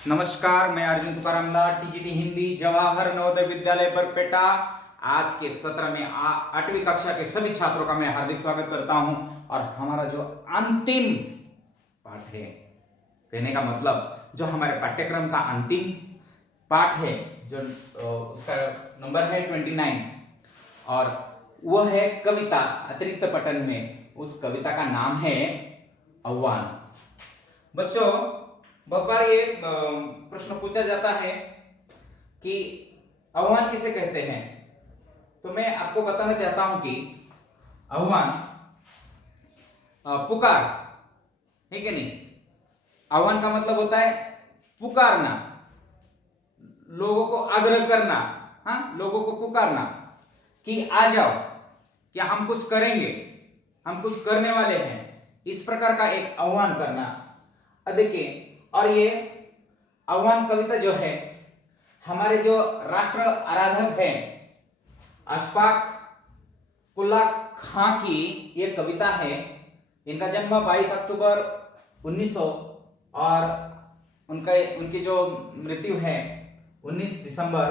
नमस्कार, मैं अर्जुन तुकाराम लाल, टीजीटी हिंदी जवाहर नवोदय विद्यालय बरपेटा। आज के सत्र में 8वीं कक्षा के सभी छात्रों का मैं हार्दिक स्वागत करता हूं। और हमारा जो अंतिम पाठ है, कहने का मतलब जो हमारे पाठ्यक्रम का अंतिम पाठ है, जो उसका नंबर है 29 और वह है कविता। अतिरिक्त पठन में उस कविता का नाम है आह्वान। बच्चों, बहुत बार ये प्रश्न पूछा जाता है कि आह्वान किसे कहते हैं। तो मैं आपको बताना चाहता हूं कि आह्वान पुकार है कि नहीं। आह्वान का मतलब होता है पुकारना, लोगों को आग्रह करना। हाँ, लोगों को पुकारना कि आ जाओ, क्या हम कुछ करेंगे, हम कुछ करने वाले हैं, इस प्रकार का एक आह्वान करना। देखिए, और ये आह्वान कविता जो है, हमारे जो राष्ट्र आराधक हैं अशफाक उल्लाह खां की ये कविता है। इनका जन्म 22 अक्टूबर 1900 और उनकी जो मृत्यु है 19 दिसंबर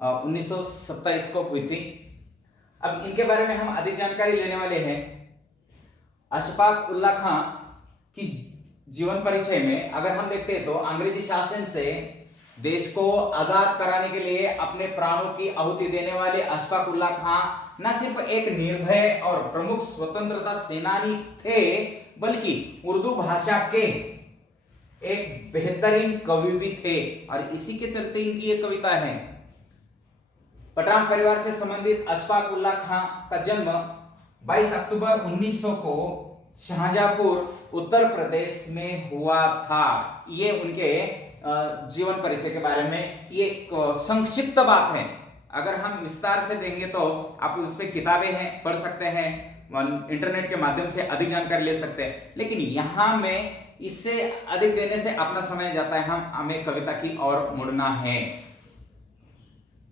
1927 को हुई थी। अब इनके बारे में हम अधिक जानकारी लेने वाले हैं। अशफाक उल्लाह खां की जीवन परिचय में अगर हम देखते हैं तो अंग्रेजी शासन से देश को आजाद कराने के लिए अपने प्राणों की आहुति देने वाले अशफाक उल्लाह खां न सिर्फ एक निर्भय और प्रमुख स्वतंत्रता सेनानी थे, बल्कि उर्दू भाषा के एक बेहतरीन कवि भी थे। और इसी के चलते इनकी ये कविता है। पठान परिवार से संबंधित अशफाक उल्लाह खां का जन्म 22 अक्टूबर 1900 को शाहजहांपुर उत्तर प्रदेश में हुआ था। ये उनके जीवन परिचय के बारे में ये एक संक्षिप्त बात है। अगर हम विस्तार से देंगे तो आप उस पर किताबें हैं, पढ़ सकते हैं, इंटरनेट के माध्यम से अधिक जानकारी ले सकते हैं। लेकिन यहाँ में इससे अधिक देने से अपना समय जाता है, हमें कविता की ओर मुड़ना है।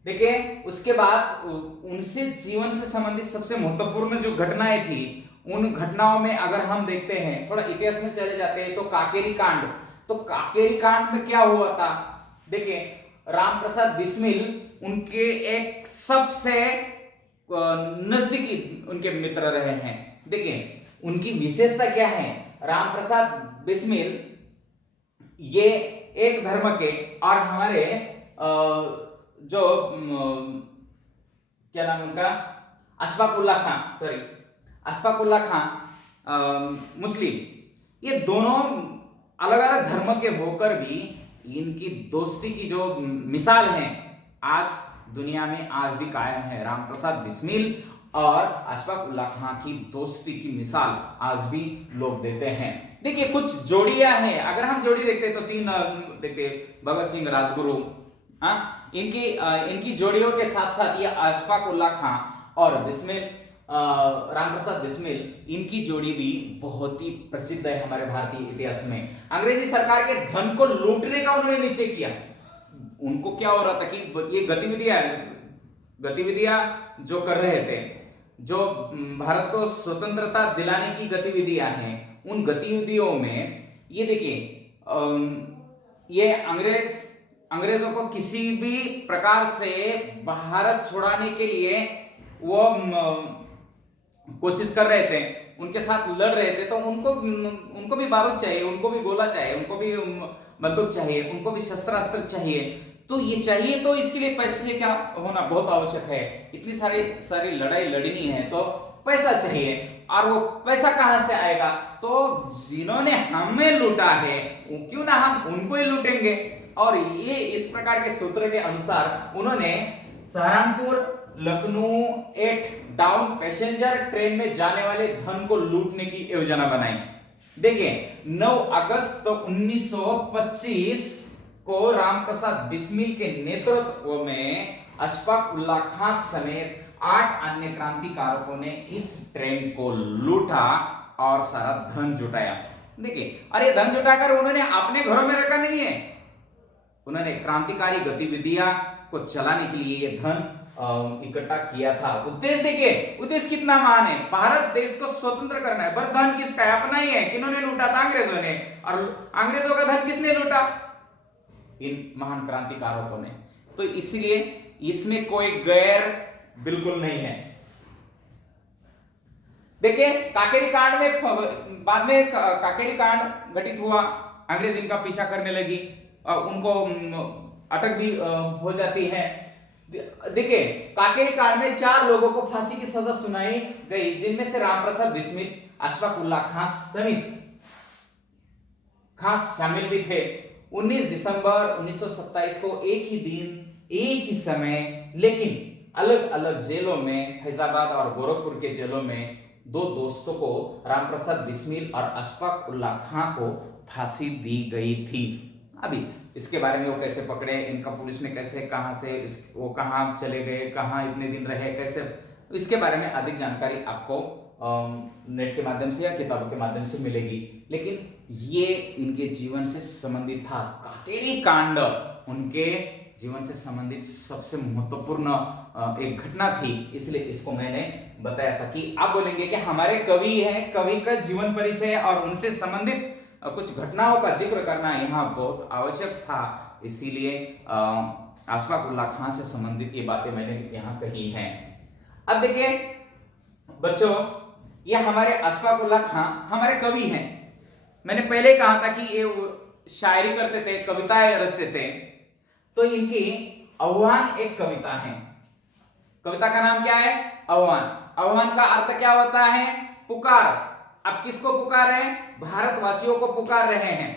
देखिए, उसके बाद उनसे जीवन से संबंधित सबसे महत्वपूर्ण जो घटनाएं थी, उन घटनाओं में अगर हम देखते हैं, थोड़ा इतिहास में चले जाते हैं तो काकेरी कांड। तो काकेरी कांड में क्या हुआ था, देखिए, राम प्रसाद बिस्मिल उनके एक सबसे नजदीकी उनके मित्र रहे हैं। देखिए, उनकी विशेषता क्या है। राम प्रसाद बिस्मिल ये एक धर्म के और हमारे जो क्या नाम उनका, अशफाक उल्लाह खां मुस्लिम, ये दोनों अलग अलग धर्म के होकर भी इनकी दोस्ती की जो मिसाल है आज दुनिया में आज भी कायम है। राम प्रसाद बिस्मिल और अशफाक उल्लाह खां की दोस्ती की मिसाल आज भी लोग देते हैं। देखिए, कुछ जोड़ियां हैं। अगर हम जोड़ी देखते हैं तो 3 देखते, भगत सिंह, राजगुरु, इनकी जोड़ियों के साथ साथ ये अशफाक उल्लाह खां और बिस्मिल, राम प्रसाद बिस्मिल, इनकी जोड़ी भी बहुत ही प्रसिद्ध है हमारे भारतीय इतिहास में। अंग्रेजी सरकार के धन को लूटने का उन्होंने निश्चय किया। उनको क्या हो रहा था कि ये गतिविधियां जो कर रहे थे, जो भारत को स्वतंत्रता दिलाने की गतिविधियां हैं, उन गतिविधियों में ये देखिए, ये अंग्रेजों को किसी भी प्रकार से भारत छुड़ाने के लिए वो कोशिश कर रहे थे, उनके साथ लड़ रहे थे। तो उनको भी बारूद चाहिए, उनको भी गोला चाहिए, उनको भी बंदूक चाहिए, उनको भी शस्त्रास्त्र चाहिए। तो ये चाहिए, तो इसके लिए पैसे का होना बहुत आवश्यक है। इतनी सारी लड़ाई लड़नी है तो पैसा चाहिए, और वो पैसा कहां से आएगा। तो जिन्होंने हमें लूटा है, क्यों ना हम उनको ही लूटेंगे। और ये इस प्रकार के सूत्र के अनुसार उन्होंने Saharanpur Lucknow 8 down passenger train में जाने वाले धन को लूटने की योजना बनाई। देखिए, 9 अगस्त 1925 को राम प्रसाद बिस्मिल के नेतृत्व में अशफाक उल्लाह खां समेत 8 अन्य क्रांतिकारकों ने इस ट्रेन को लूटा और सारा धन जुटाया। देखिए, और ये धन जुटाकर उन्होंने अपने घरों में रखा नहीं है, उन्होंने क्रांतिकारी गतिविधियां को चलाने के लिए ये धन इकट्ठा किया था। उद्देश्य देखिए, उद्देश्य कितना महान है। भारत देश को स्वतंत्र करना है, पर धन किसका है? अपना ही है। किन्होंने लूटा था? अंग्रेजों ने। और अंग्रेजों का धन किसने लूटा? इन महान क्रांतिकारों ने। तो इसलिए इसमें कोई गैर बिल्कुल नहीं है। देखिए काकेरी कांड में बाद में काकेरी कांड घटित हुआ, अंग्रेज इनका पीछा करने लगी, उनको अटक भी हो जाती है। देखिए काकेरी कांड में 4 लोगों को फांसी की सजा सुनाई गई, जिनमें से रामप्रसाद बिस्मिल, अशफाक उल्लाह खां समेत खास शामिल भी थे। 19 दिसंबर 1927 को एक ही दिन एक ही समय लेकिन अलग अलग जेलों में, फैजाबाद और गोरखपुर के जेलों में 2 दोस्तों को, रामप्रसाद बिस्मिल और अशफाक उल्लाह खां को फांसी दी गई थी। अभी इसके बारे में वो कैसे पकड़े, इनका पुलिस ने कैसे, कहां से वो कहां चले गए, कहां इतने दिन रहे, कैसे, इसके बारे में अधिक जानकारी आपको नेट के माध्यम से या किताबों के माध्यम से मिलेगी। लेकिन ये इनके जीवन से संबंधित था। काकेरी कांड उनके जीवन से संबंधित सबसे महत्वपूर्ण एक घटना थी, इसलिए इसको मैंने बताया था कि आप बोलेंगे कि हमारे कवि हैं, कवि का जीवन परिचय और उनसे संबंधित कुछ घटनाओं का जिक्र करना यहाँ बहुत आवश्यक था, इसीलिए अशफाक उल्लाह खां से संबंधित ये बातें मैंने यहाँ कही हैं। अब देखिए बच्चों, ये हमारे अशफाक उल्लाह खां हमारे कवि हैं। मैंने पहले कहा था कि ये शायरी करते थे, कविताएं रचते थे। तो इनकी आह्वान एक कविता है। कविता का नाम क्या है? आह्वान। आह्वान का अर्थ क्या होता है? पुकार। अब किसको पुकार रहे हैं? भारतवासियों को पुकार रहे हैं,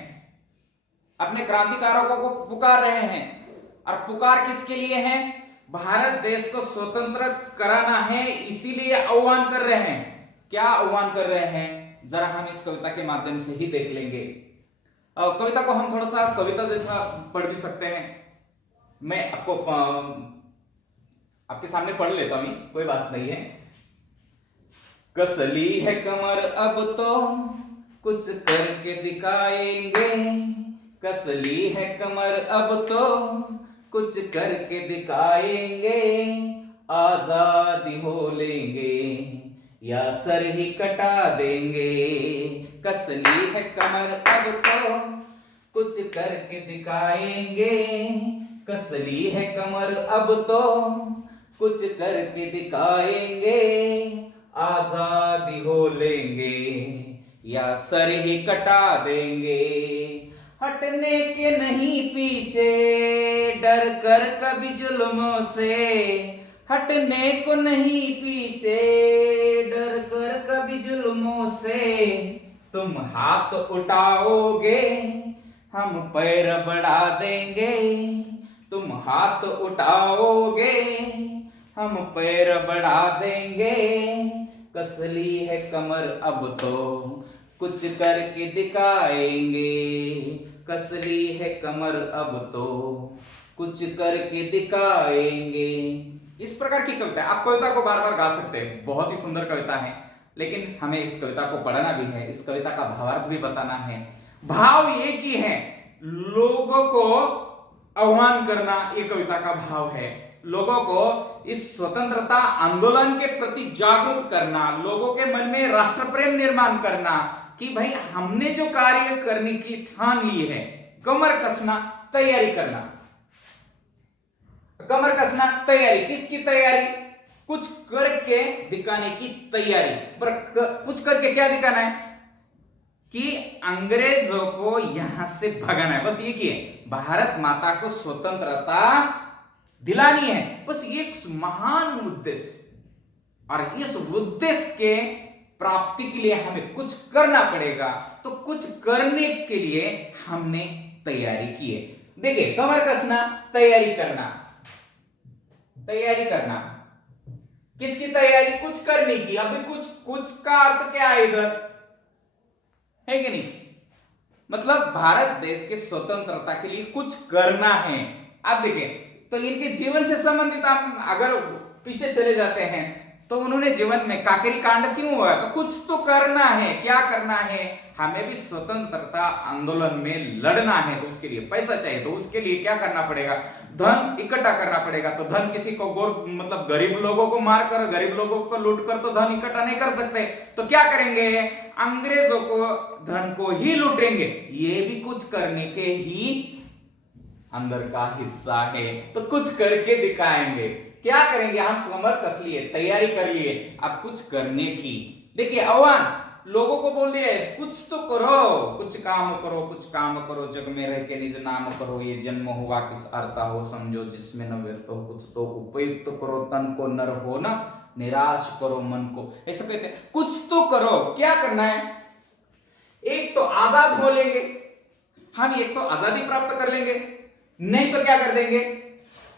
अपने क्रांतिकारों को पुकार रहे हैं। और पुकार किसके लिए है? भारत देश को स्वतंत्र कराना है, इसीलिए आह्वान कर रहे हैं। क्या आह्वान कर रहे हैं जरा हम इस कविता के माध्यम से ही देख लेंगे। कविता को हम थोड़ा सा कविता जैसा पढ़ भी सकते हैं। मैं आपको आपके सामने पढ़ लेता हूं, कोई बात नहीं है। कसली है कमर अब तो कुछ करके दिखाएंगे, कसली है कमर अब तो कुछ करके दिखाएंगे, आजादी हो लेंगे या सर ही कटा देंगे। कसली है कमर अब तो कुछ करके दिखाएंगे, कसली है कमर अब तो कुछ करके दिखाएंगे, आजादी हो लेंगे या सर ही कटा देंगे। हटने के नहीं पीछे डर कर कभी जुल्मों से, हटने को नहीं पीछे डर कर कभी जुल्मों से, तुम हाथ उठाओगे हम पैर बढ़ा देंगे, तुम हाथ उठाओगे हम पैर बढ़ा देंगे। कसली है कमर अब तो कुछ करके दिखाएंगे, कसली है कमर अब तो कुछ करके दिखाएंगे। इस प्रकार की कविता, आप कविता को बार बार गा सकते हैं, बहुत ही सुंदर कविता है। लेकिन हमें इस कविता को पढ़ना भी है, इस कविता का भावार्थ भी बताना है। भाव एक ही है, लोगों को आह्वान करना, ये कविता का भाव है। लोगों को इस स्वतंत्रता आंदोलन के प्रति जागरूक करना, लोगों के मन में राष्ट्र प्रेम निर्माण करना कि भाई हमने जो कार्य करने की ठान ली है, कमर कसना, तैयारी करना। कमर कसना, तैयारी, किसकी तैयारी? कुछ करके दिखाने की तैयारी। पर कुछ करके क्या दिखाना है? कि अंग्रेजों को यहां से भगाना है, बस ये की है। भारत माता को स्वतंत्रता दिलानी है, बस एक महान उद्देश्य। और इस उद्देश्य के प्राप्ति के लिए हमें कुछ करना पड़ेगा। तो कुछ करने के लिए हमने तैयारी की है। देखिए, कमर कसना, तैयारी करना। तैयारी करना किसकी तैयारी? कुछ करने की। अभी कुछ का अर्थ क्या है इधर, है कि नहीं? मतलब भारत देश के स्वतंत्रता के लिए कुछ करना है। आप देखें तो इनके जीवन से संबंधित आप अगर पीछे चले जाते हैं तो उन्होंने जीवन में काकेरी कांड क्यों हुआ? तो कुछ तो करना है। क्या करना है? हमें भी स्वतंत्रता आंदोलन में लड़ना है, तो उसके लिए पैसा चाहिए। तो उसके लिए क्या करना पड़ेगा? धन इकट्ठा करना पड़ेगा। तो धन किसी को मतलब गरीब लोगों को मारकर, गरीब लोगों को लूट कर तो धन इकट्ठा नहीं कर सकते। तो क्या करेंगे? अंग्रेजों को, धन को ही लूटेंगे। ये भी कुछ करने के ही अंदर का हिस्सा है, तो कुछ करके दिखाएंगे। क्या करेंगे? हम कमर कस लिए, तैयारी कर लिए, अब कुछ करने की। देखिए आह्वान लोगों को बोल दिया है, कुछ तो करो, कुछ काम करो, कुछ काम करो, जग में रह के निज नाम करो, ये जन्म हुआ किस अर्थ हो, समझो जिसमें न व्यर्थ हो, कुछ तो उपयुक्त करो, तन को नर हो ना, निराश करो मन को, ऐसा कहते हैं। कुछ तो करो, क्या करना है? एक तो आजाद हो लेंगे हम, एक तो आजादी प्राप्त कर लेंगे, नहीं तो क्या कर देंगे?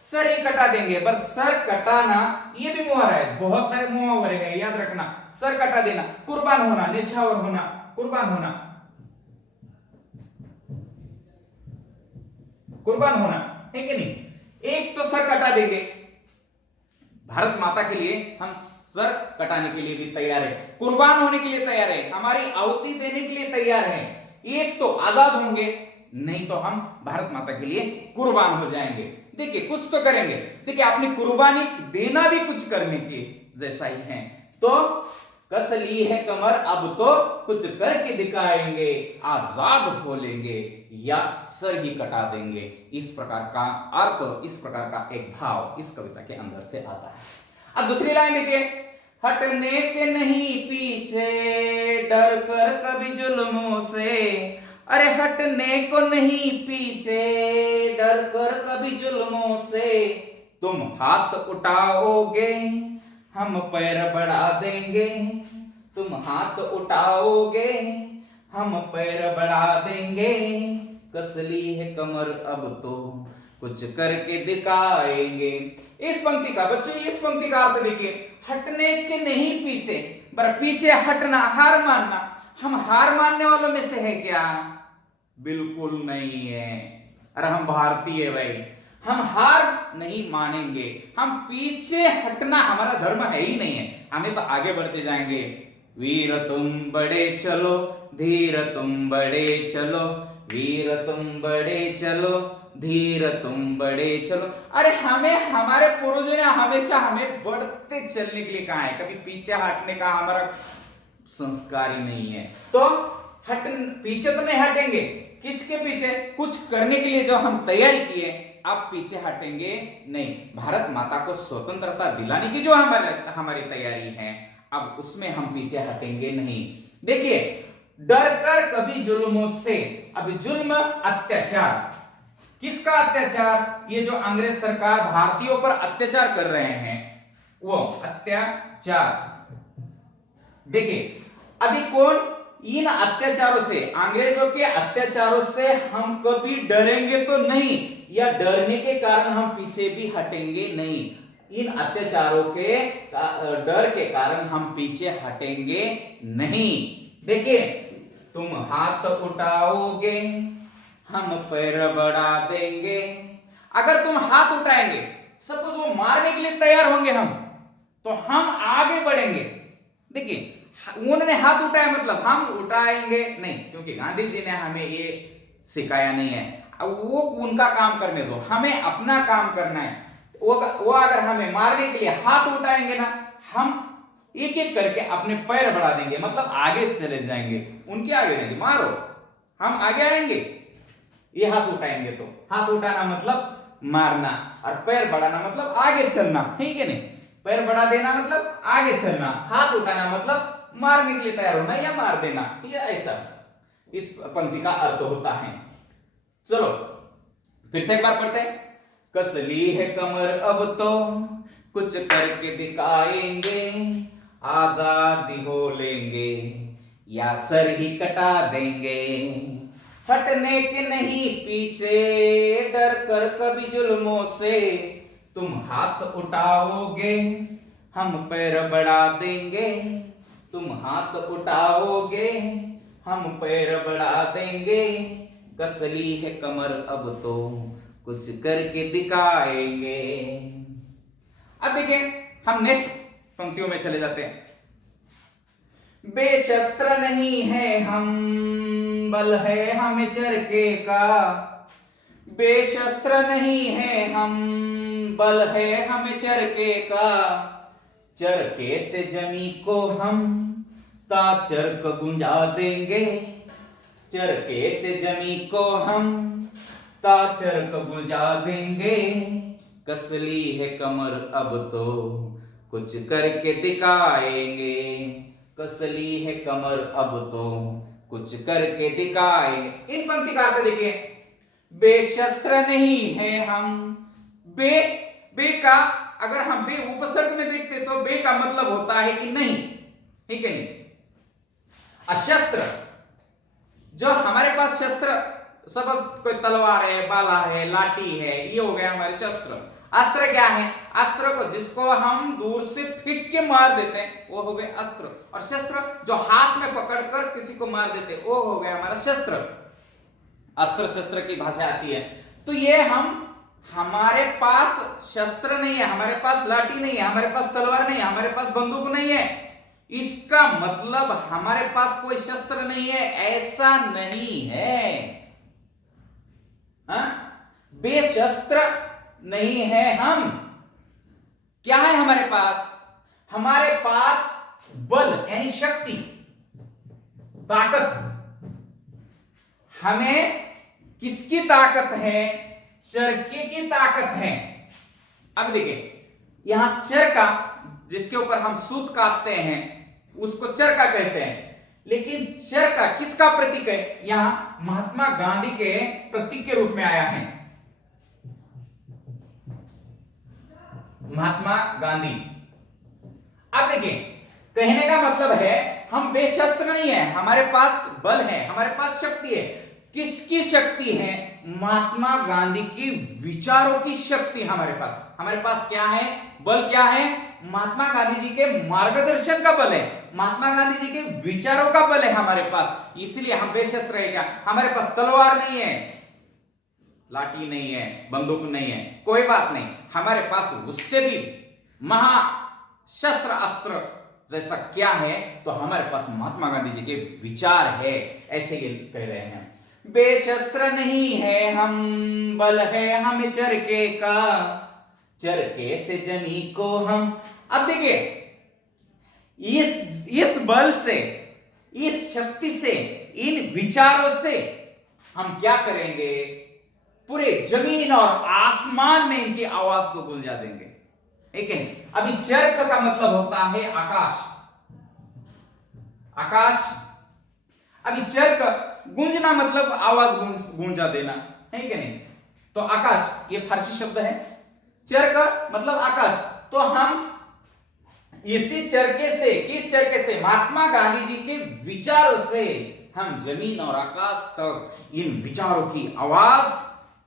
सर ही कटा देंगे। पर सर कटाना ये भी मुहावरा है, बहुत सारे मुहावरे हैं, याद रखना। सर कटा देना, कुर्बान होना, निछावर होना, कुर्बान होना, कुर्बान होना है कि नहीं? एक तो सर कटा देंगे, भारत माता के लिए हम सर कटाने के लिए भी तैयार है, कुर्बान होने के लिए तैयार है, हमारी आहुति देने के लिए तैयार है। एक तो आजाद होंगे, नहीं तो हम भारत माता के लिए कुर्बान हो जाएंगे। देखिए कुछ तो करेंगे। देखिए अपनी कुर्बानी देना भी कुछ करने के जैसा ही है। तो कस ली है कमर, अब तो कुछ करके दिखाएंगे, आजाद हो लेंगे या सर ही कटा देंगे। इस प्रकार का अर्थ, इस प्रकार का एक भाव इस कविता के अंदर से आता है। अब दूसरी लाइन देखिए, हटने के नहीं पीछे डर कर कभी जुल्मों से, अरे हटने को नहीं पीछे डर कर कभी जुल्मों से, तुम हाथ उठाओगे हम पैर बढ़ा देंगे, तुम हाथ उठाओगे हम पैर बढ़ा देंगे, कस ली है कमर अब तो कुछ करके दिखाएंगे। इस पंक्ति का बच्चों, इस पंक्ति का अर्थ देखिए, हटने के नहीं पीछे, पर पीछे हटना, हार मानना। हम हार मानने वालों में से है क्या? बिल्कुल नहीं है। अरे हम भारतीय भाई, हम हार नहीं मानेंगे, हम पीछे हटना हमारा धर्म है ही नहीं है, हमें तो आगे बढ़ते जाएंगे। वीर तुम बड़े चलो, धीर तुम बड़े चलो, वीर तुम बड़े चलो, धीर तुम बड़े चलो। अरे हमें, हमारे पूर्वजों ने हमेशा हमें बढ़ते चलने के लिए कहा है, कभी पीछे हटने का हमारा संस्कार ही नहीं है। तो पीछे तो नहीं हटेंगे। किसके पीछे? कुछ करने के लिए जो हम तैयारी किए, अब पीछे हटेंगे नहीं। भारत माता को स्वतंत्रता दिलाने की जो हमारी तैयारी है, अब उसमें हम पीछे हटेंगे नहीं। देखिए, डर कर कभी जुल्मों से, अभी जुल्म अत्याचार, किसका अत्याचार? ये जो अंग्रेज सरकार भारतीयों पर अत्याचार कर रहे हैं, वो अत्याचार। देखिए अभी कौन इन अत्याचारों से, अंग्रेजों के अत्याचारों से हम कभी डरेंगे तो नहीं, या डरने के कारण हम पीछे भी हटेंगे नहीं। इन अत्याचारों के डर के कारण हम पीछे हटेंगे नहीं। देखिए, तुम हाथ उठाओगे हम पैर बढ़ा देंगे। अगर तुम हाथ उठाएंगे, सपोज वो मारने के लिए तैयार होंगे हम, तो हम आगे बढ़ेंगे। देखिए उन्होंने हाथ उठाया मतलब हम उठाएंगे नहीं, क्योंकि गांधी जी ने हमें ये सिखाया नहीं है। अब वो उनका काम करने दो, हमें अपना काम करना है। वो अगर हमें मारने के लिए हाथ उठाएंगे ना, हम एक एक करके अपने पैर बढ़ा देंगे, मतलब आगे चले जाएंगे, उनके आगे जाएंगे। मारो, हम आगे आएंगे। ये हाथ उठाएंगे तो हाथ उठाना मतलब मारना, और पैर बढ़ाना मतलब आगे चलना, ठीक है नहीं? पैर बढ़ा देना मतलब आगे चलना, हाथ उठाना मतलब मारने के लिए तैयार होना या मार देना, ये ऐसा इस पंक्ति का अर्थ होता है। चलो फिर से एक बार पढ़ते हैं। कस ली है कमर अब तो कुछ करके दिखाएंगे, आजादी हो लेंगे या सर ही कटा देंगे, हटने के नहीं पीछे डर कर कभी जुल्मों से, तुम हाथ उठाओगे हम पैर बढ़ा देंगे, तुम हाथ उठाओगे हम पैर बढ़ा देंगे, कस ली है कमर अब तो कुछ करके दिखाएंगे। अब देखिए हम नेक्स्ट पंक्तियों में चले जाते हैं। बेशस्त्र नहीं है हम, बल है हमें चरके का, बेशस्त्र नहीं है हम, बल है हमें चरके का, चरके से जमी को हम ता चरक गुंजा देंगे, चरके से जमी को हम ताचर को बुझा देंगे, कसली है कमर अब तो कुछ करके दिखाएंगे, कसली है कमर अब तो कुछ करके दिखाएंगे। इन पंक्ति का अर्थ देखिए, बेशस्त्र नहीं है हम। बे का अगर हम बे उपसर्ग में देखते तो बे का मतलब होता है कि नहीं, ठीक है नहीं। अशस्त्र, जो हमारे पास शस्त्र सब, कोई तलवार है, बाला है, लाठी है, ये हो गया हमारे शस्त्र। अस्त्र क्या है? अस्त्र को जिसको हम दूर से फेंक के मार देते हैं वो हो गए अस्त्र, और शस्त्र जो हाथ में पकड़कर किसी को मार देते हैं वो हो गया हमारा शस्त्र। अस्त्र शस्त्र की भाषा आती है। तो ये हमारे पास शस्त्र नहीं है, हमारे पास लाठी नहीं है, हमारे पास तलवार नहीं है, हमारे पास बंदूक नहीं है, इसका मतलब हमारे पास कोई शस्त्र नहीं है, ऐसा नहीं है। बेशस्त्र नहीं है हम। क्या है हमारे पास? हमारे पास बल यानी शक्ति, ताकत। हमें किसकी ताकत है? चरखे की ताकत है। अब देखिए, यहां चरखा जिसके ऊपर हम सूत काटते हैं उसको चरखा कहते हैं, लेकिन चरखा किसका प्रतीक है? यहां महात्मा गांधी के प्रतीक के रूप में आया है। महात्मा गांधी। अब देखिए, कहने का मतलब है हम बेशस्त्र नहीं है, हमारे पास बल है, हमारे पास शक्ति है। किसकी शक्ति है? महात्मा गांधी की विचारों की शक्ति हमारे पास क्या है? बल क्या है? महात्मा गांधी जी के मार्गदर्शन का बल है, महात्मा गांधी जी के विचारों का बल है हमारे पास, इसलिए हम बेशस्त्र है। क्या हमारे पास तलवार नहीं है, लाठी नहीं है, बंदूक नहीं है, कोई बात नहीं, हमारे पास उससे भी महाशस्त्र अस्त्र जैसा क्या है? तो हमारे पास महात्मा गांधी जी के विचार है, ऐसे ये कह रहे हैं। बेशस्त्र नहीं है हम, बल है हमें चरखे का, चरखे से जनी को हम। अब देखिए, इस बल से, इस शक्ति से, इन विचारों से हम क्या करेंगे? पूरे जमीन और आसमान में इनकी आवाज को गुंजा देंगे, ठीक है। अभी चरख का मतलब होता है आकाश, आकाश। अभी चरख गूंजना मतलब आवाज गूंजा देना, है कि नहीं? तो आकाश ये फारसी शब्द है, चरख मतलब आकाश। तो हम इसी चरखे से, किस चरखे से? महात्मा गांधी जी के विचारों से हम जमीन और आकाश तक इन विचारों की आवाज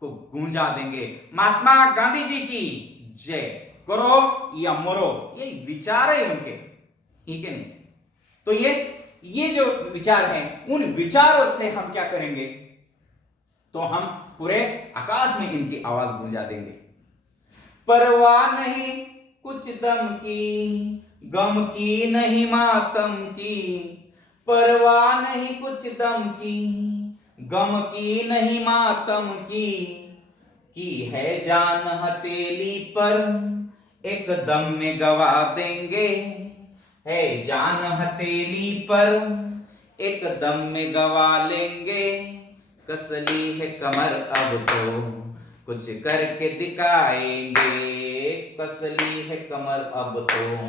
को गूंजा देंगे। महात्मा गांधी जी की जय, करो या मरो, ये विचार है उनके, ठीक है नहीं? तो ये जो विचार हैं, उन विचारों से हम क्या करेंगे? तो हम पूरे आकाश में इनकी आवाज गूंजा देंगे। परवाह नहीं कुछ दम की, गम की नहीं मातम की, परवाह नहीं कुछ दम की, गम की नहीं मातम की है जान हथेली पर, एक दम में गवा देंगे, है जान हथेली पर, एक दम में गवा लेंगे, कसली है कमर अब तो कुछ करके दिखाएंगे, कसली है कमर अब तो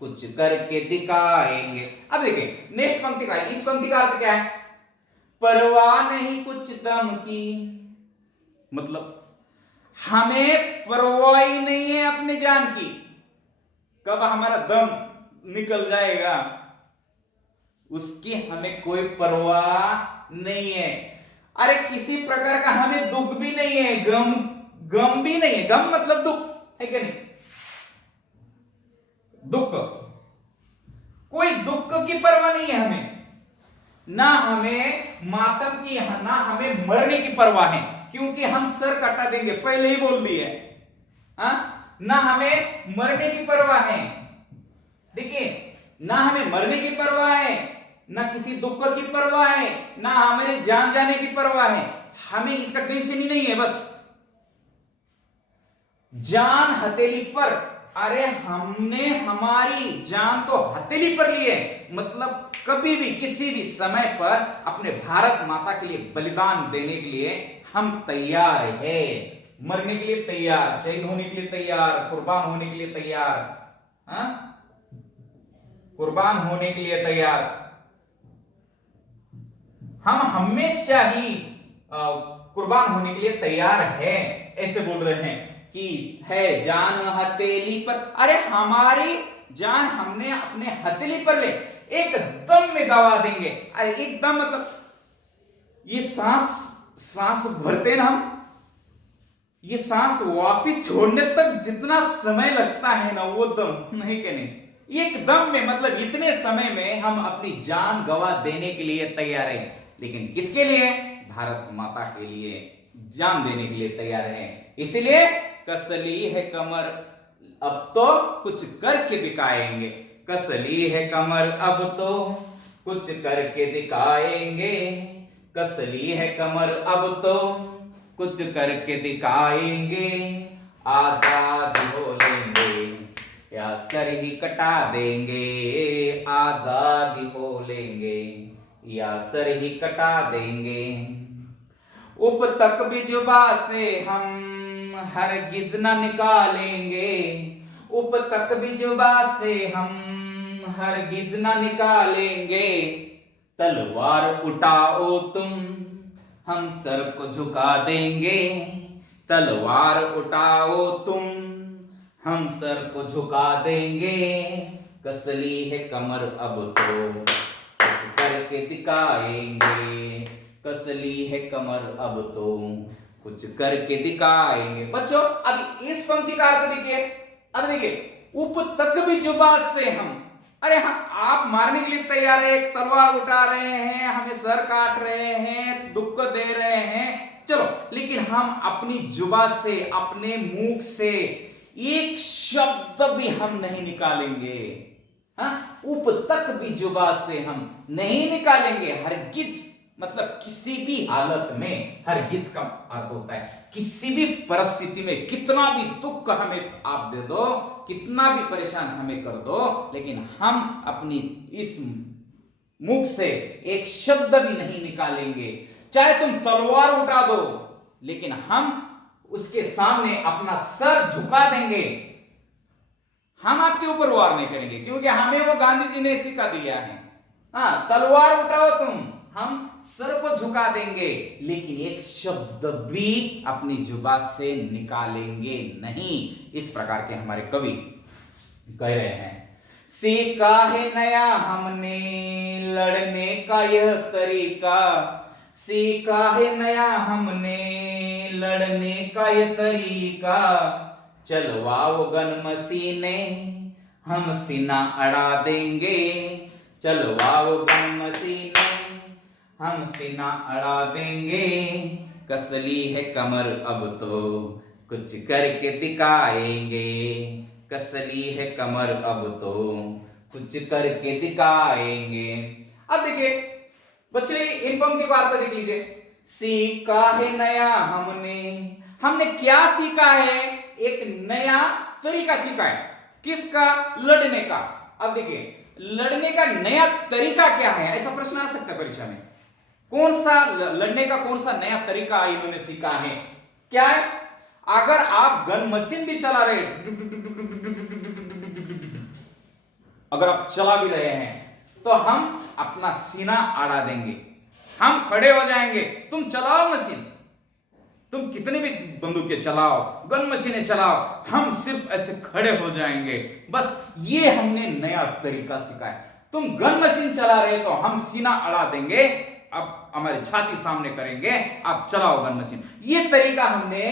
कुछ करके दिखाएंगे। अब देखिए नेक्स्ट पंक्ति का, इस पंक्ति का अर्थ क्या है? परवाह नहीं कुछ दम की, मतलब हमें परवाह ही नहीं है अपनी जान की, कब हमारा दम निकल जाएगा उसकी हमें कोई परवाह नहीं है। अरे किसी प्रकार का हमें दुख भी नहीं है, गम भी नहीं है। गम मतलब दुख, है कि नहीं? दुख, कोई दुख की परवाह नहीं है हमें, ना हमें मातम की, ना हमें मरने की परवाह है, क्योंकि हम सर कटा देंगे, पहले ही बोल दिए। ना हमें मरने की परवाह है, देखिए, ना हमें मरने की परवाह है, ना किसी दुख की परवाह है, ना हमारे जान जाने की परवाह है, हमें इसका टेंशन ही नहीं है। बस जान हथेली पर, अरे हमने हमारी जान तो हथेली पर ली है, मतलब कभी भी किसी भी समय पर अपने भारत माता के लिए बलिदान देने के लिए हम तैयार है, मरने के लिए तैयार, शहीद होने के लिए तैयार, कुर्बान होने के लिए तैयार, हाँ, कुर्बान होने के लिए तैयार। हम हमेशा ही कुर्बान होने के लिए तैयार है, ऐसे बोल रहे हैं कि है जान हथेली पर। अरे हमारी जान हमने अपने हथेली पर ले, एकदम में गवा देंगे। एकदम मतलब ये सांस भरते ना हम, ये सांस वापिस छोड़ने तक जितना समय लगता है ना, वो दम नहीं के नहीं, एकदम में मतलब इतने समय में हम अपनी जान गवा देने के लिए तैयार हैं। लेकिन किसके लिए? भारत माता के लिए जान देने के लिए तैयार हैं। इसलिए कसली है कमर, अब तो कुछ करके दिखाएंगे। कसली है कमर, अब तो कुछ करके दिखाएंगे। कसली है कमर, अब तो कुछ करके दिखाएंगे। आजाद हो लेंगे या सर ही कटा देंगे, आजादी हो लेंगे या सर ही कटा देंगे। उप तक भी जुबा से हम हरगिज न निकालेंगे, उप तक भी जुबा से हम हरगिज न निकालेंगे। तलवार उठाओ तुम, हम सर को झुका देंगे। तलवार उठाओ तुम, हम सर को झुका देंगे। कसली है कमर, अब तो करके दिखाएंगे। कसली है कमर, अब तो कुछ करके दिखाएंगे। बच्चों अब इस पंक्ति का अर्थ देखिए, अब देखिए, उप तक भी जुबा से हम, अरे हाँ, आप मारने के लिए तैयार है, एक तलवार उठा रहे हैं, हमें सर काट रहे हैं, दुख दे रहे हैं, चलो, लेकिन हम अपनी जुबा से, अपने मुख से एक शब्द भी हम नहीं निकालेंगे। हाँ, उप तक भी जुबा से हम नहीं निकालेंगे। हरगिज मतलब किसी भी हालत में, हरगिज का अर्थ होता है किसी भी परिस्थिति में, कितना भी दुख हमें आप दे दो, कितना भी परेशान हमें कर दो, लेकिन हम अपनी इस मुख से एक शब्द भी नहीं निकालेंगे। चाहे तुम तलवार उठा दो, लेकिन हम उसके सामने अपना सर झुका देंगे। हम आपके ऊपर वार नहीं करेंगे, क्योंकि हमें वो गांधी जी ने सिखा दिया है। हाँ, तलवार उठाओ तुम, हम सर को झुका देंगे, लेकिन एक शब्द भी अपनी जुबान से निकालेंगे नहीं। इस प्रकार के हमारे कवि कह रहे हैं। सीखा है नया हमने लड़ने का यह तरीका, सीखा है नया हमने लड़ने का यह तरीका। चलवाओ गन मशीने, हम सीना अड़ा देंगे। चलवाओ गन मशीने, हम सीना अड़ा देंगे। कसली है कमर, अब तो कुछ करके दिखाएंगे। कसली है कमर, अब तो कुछ करके दिखाएंगे। अब देखिए बच्चे, इन पंक्तियों का अर्थ देख लीजिए। सीखा है नया हमने, हमने क्या सीखा है? एक नया तरीका सीखा है। किसका? लड़ने का। अब देखिए, लड़ने का नया तरीका क्या है? ऐसा प्रश्न आ सकता है परीक्षा में। कौन सा लड़ने का कौन सा नया तरीका इन्होंने सीखा है? क्या है? अगर आप गन मशीन भी चला रहे, अगर आप चला भी रहे हैं, तो हम अपना सीना अड़ा देंगे, हम खड़े हो जाएंगे। तुम चलाओ मशीन, तुम कितनी भी बंदूकें चलाओ, गन मशीनें चलाओ, हम सिर्फ ऐसे खड़े हो जाएंगे। बस ये हमने नया तरीका सीखा है। तुम गन मशीन चला रहे तो हम सीना अड़ा देंगे, अब हमारी छाती सामने करेंगे, आप चलाओ गन मशीन। ये तरीका हमने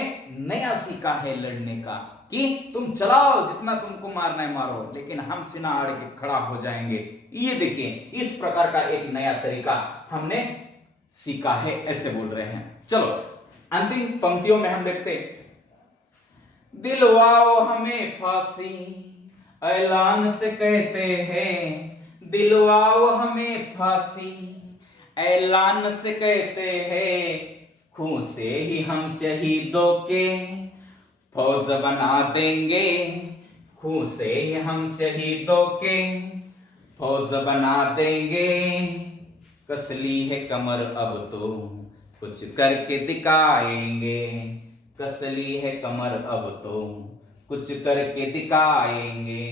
नया सीखा है लड़ने का, कि तुम चलाओ, जितना तुमको मारना है मारो, लेकिन हम सीना अड़ के खड़ा हो जाएंगे। ये देखिए, इस प्रकार का एक नया तरीका हमने सीखा है, ऐसे बोल रहे हैं। चलो अंतिम पंक्तियों में हम देखते, दिलवाओ हमें फांसी, ऐलान से कहते हैं। दिलवाओ हमें फांसी, ऐलान से कहते हैं। खून से ही हम शहीदों के फौज बना देंगे। खून से ही हम शहीदों के फौज बना देंगे। कसली है कमर, अब तो कुछ करके दिखाएंगे, कस ली है कमर अब तो कुछ करके दिखाएंगे।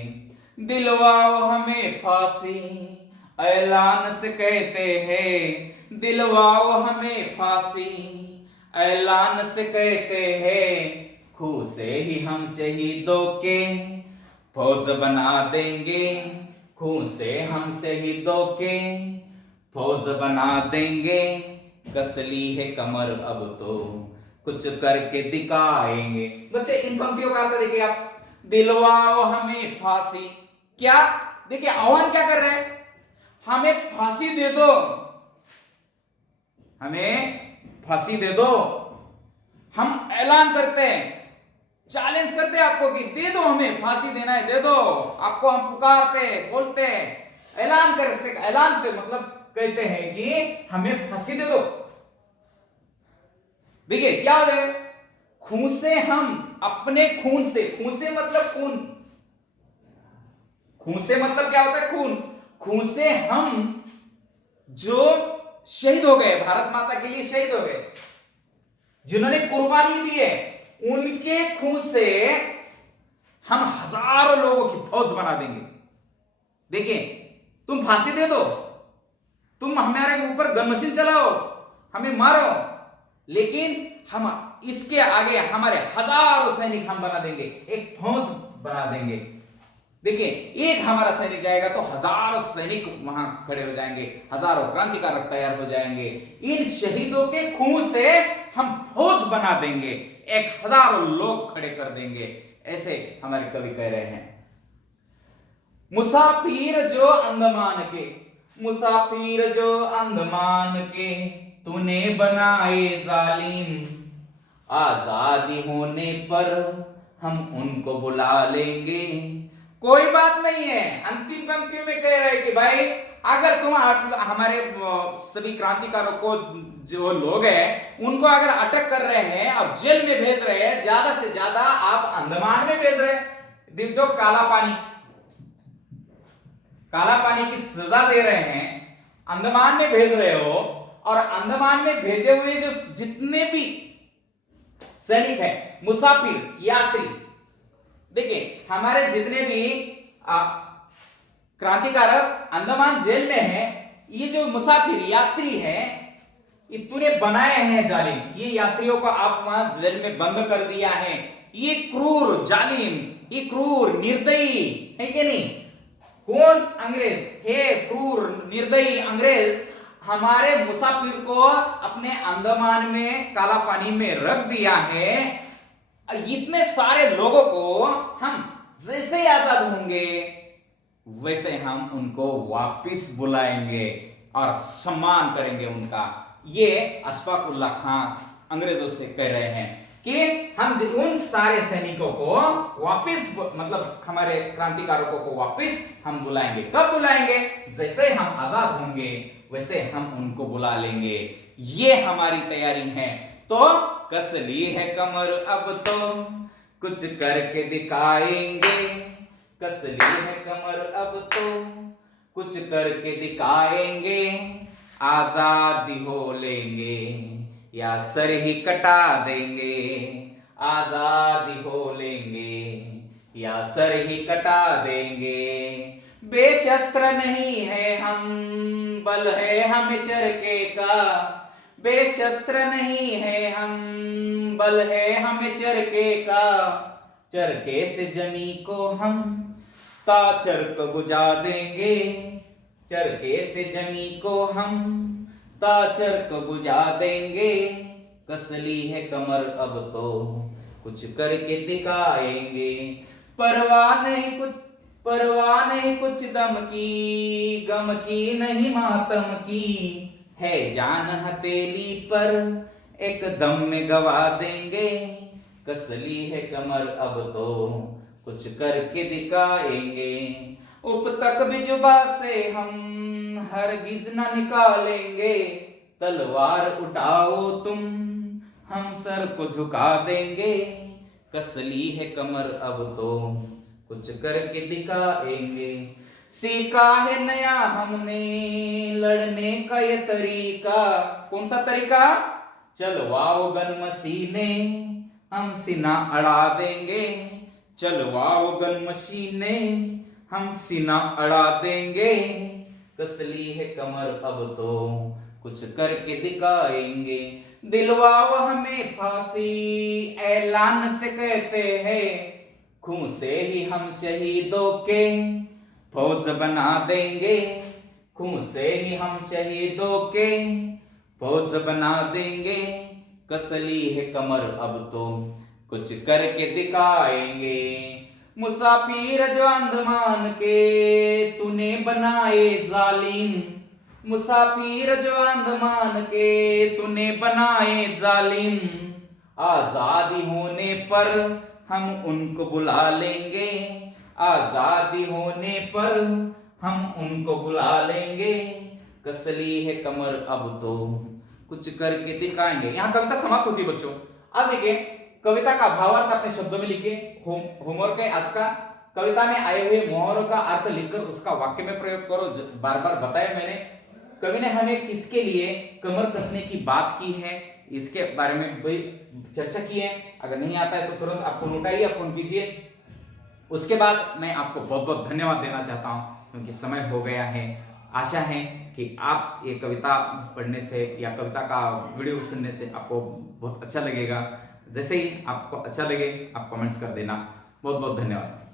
दिलवाओ हमें फांसी ऐलान से कहते हैं, दिलवाओ हमें फांसी ऐलान से कहते हैं, खून से ही हम शहीदों के फौज बना देंगे, खून से हम शहीदों के फौज बना देंगे, कस ली है कमर अब तो कुछ करके दिखाएंगे। बच्चे इन पंक्तियों का अर्थ देखिए आप, दिलवाओ हमें फांसी, क्या देखिए आह्वान क्या कर रहे हैं, हमें फांसी दे दो, हमें फांसी दे दो। हम ऐलान करते हैं, चैलेंज करते हैं आपको कि दे दो, हमें फांसी देना है दे दो, आपको हम पुकारते बोलते हैं, ऐलान से मतलब कहते हैं कि हमें फांसी दे दो। देखिए क्या हो जाए, खून से हम अपने खून से मतलब खून, खून से मतलब क्या होता है खून, खून से हम जो शहीद हो गए, भारत माता के लिए शहीद हो गए, जिन्होंने कुर्बानी दी है, उनके खून से हम हजारों लोगों की फौज बना देंगे। देखिए तुम फांसी दे दो, तुम हमारे ऊपर गन मशीन चलाओ, हमें मारो, लेकिन हम इसके आगे हमारे हजारों सैनिक हम बना देंगे, एक फौज बना देंगे। देखिए एक हमारा सैनिक जाएगा तो हजारों सैनिक वहां खड़े हो जाएंगे, हजारों क्रांतिकारक तैयार हो जाएंगे, इन शहीदों के खून से हम फौज बना देंगे, एक हजारों लोग खड़े कर देंगे, ऐसे हमारे कवि कह रहे हैं। मुसाफिर जो अंडमान के, मुसाफिर जो अंडमान के, तूने बनाए जालिम, आजादी होने पर हम उनको बुला लेंगे। कोई बात नहीं है, अंतिम पंक्ति में कह रहे हैं कि भाई अगर तुम हमारे सभी क्रांतिकारों को, जो लोग हैं उनको अगर अटक कर रहे हैं और जेल में भेज रहे हैं, ज्यादा से ज्यादा आप अंडमान में भेज रहे हैं, जो काला पानी की सजा दे रहे हैं, अंडमान में भेज रहे हो, और अंडमान में भेजे हुए जो जितने भी सैनिक है, मुसाफिर यात्री, देखिए हमारे जितने भी क्रांतिकारक अंडमान जेल में हैं, ये जो मुसाफिर यात्री हैं, तूने बनाए हैं जालिम, ये यात्रियों को आप वहां जेल में बंद कर दिया है, ये क्रूर जालिम, ये क्रूर निर्दयी है कि नहीं? कौन? अंग्रेज, हे क्रूर निर्दयी अंग्रेज, हमारे मुसाफिर को अपने अंडमान में काला पानी में रख दिया है, इतने सारे लोगों को हम जैसे आजाद होंगे वैसे हम उनको वापस बुलाएंगे और सम्मान करेंगे उनका। ये अशफाक उल्लाह खां अंग्रेजों से कह रहे हैं कि हम उन सारे सैनिकों को वापस, मतलब हमारे क्रांतिकारकों को वापस हम बुलाएंगे। कब बुलाएंगे? जैसे हम आजाद होंगे वैसे हम उनको बुला लेंगे, ये हमारी तैयारी है। तो कस ली है कमर अब तो कुछ करके दिखाएंगे, कस ली है कमर अब तो कुछ करके दिखाएंगे, आजादी हो लेंगे या सर ही कटा देंगे, आजादी हो लेंगे या सर ही कटा देंगे। बेशस्त्र नहीं है हम, बल है हमें चरके का, बेशस्त्र नहीं है हम, बल है हमें चरके का, चरके से जमी को हम ताचर को बुझा देंगे, चरके से जमी को हम ताचर को बुझा देंगे, कस ली है कमर अब तो कुछ करके दिखाएंगे। परवाह नहीं कुछ दम की, गम की नहीं मातम की, है जान हथेली पर एक दम में गवा देंगे, कस ली है कमर अब तो कुछ करके दिखाएंगे। उप तक भी जुबा से हम हरगिज न निकालेंगे, तलवार उठाओ तुम हम सर को झुका देंगे, कस ली है कमर अब तो कुछ करके दिखाएंगे। सीखा है नया हमने लड़ने का ये तरीका, कौन सा तरीका? चलवाओ गन मशीने हम सीना अड़ा देंगे, चलवाओ गन मशीने हम सीना अड़ा देंगे, कसली है कमर अब तो कुछ करके दिखाएंगे, दिलवाओ हमें फांसी ऐलान से कहते हैं, खून से ही हम शहीदों के फौज बना देंगे, खून से ही हम शहीदों के फौज बना देंगे, कसली है कमर अब तो कुछ करके दिखाएंगे, मुसाफिर जो अंदमान के तूने बनाए जालिम, मुसाफिर जो अंदमान के तूने बनाए जालिम, आजादी होने पर हम उनको बुला लेंगे, आजादी होने पर हम उनको बुला लेंगे, कसली है कमर अब तो कुछ करके दिखाएंगे। यहाँ कविता समाप्त होती है बच्चों। अब देखिए कविता का भावार्थ अपने शब्दों में लिखे। होमवर्क है आज का, कविता में आए हुए मुहावरों का अर्थ लिखकर उसका वाक्य में प्रयोग करो। बार बार बताया मैंने, कवि ने हमें किसके लिए कमर कसने की बात की है इसके बारे में भी चर्चा की है। अगर नहीं आता है तो तुरंत आप फोन उठाइए, फोन कीजिए। उसके बाद मैं आपको बहुत बहुत धन्यवाद देना चाहता हूं क्योंकि समय हो गया है। आशा है कि आप ये कविता पढ़ने से या कविता का वीडियो सुनने से आपको बहुत अच्छा लगेगा। जैसे ही आपको अच्छा लगे आप कमेंट्स कर देना। बहुत बहुत धन्यवाद।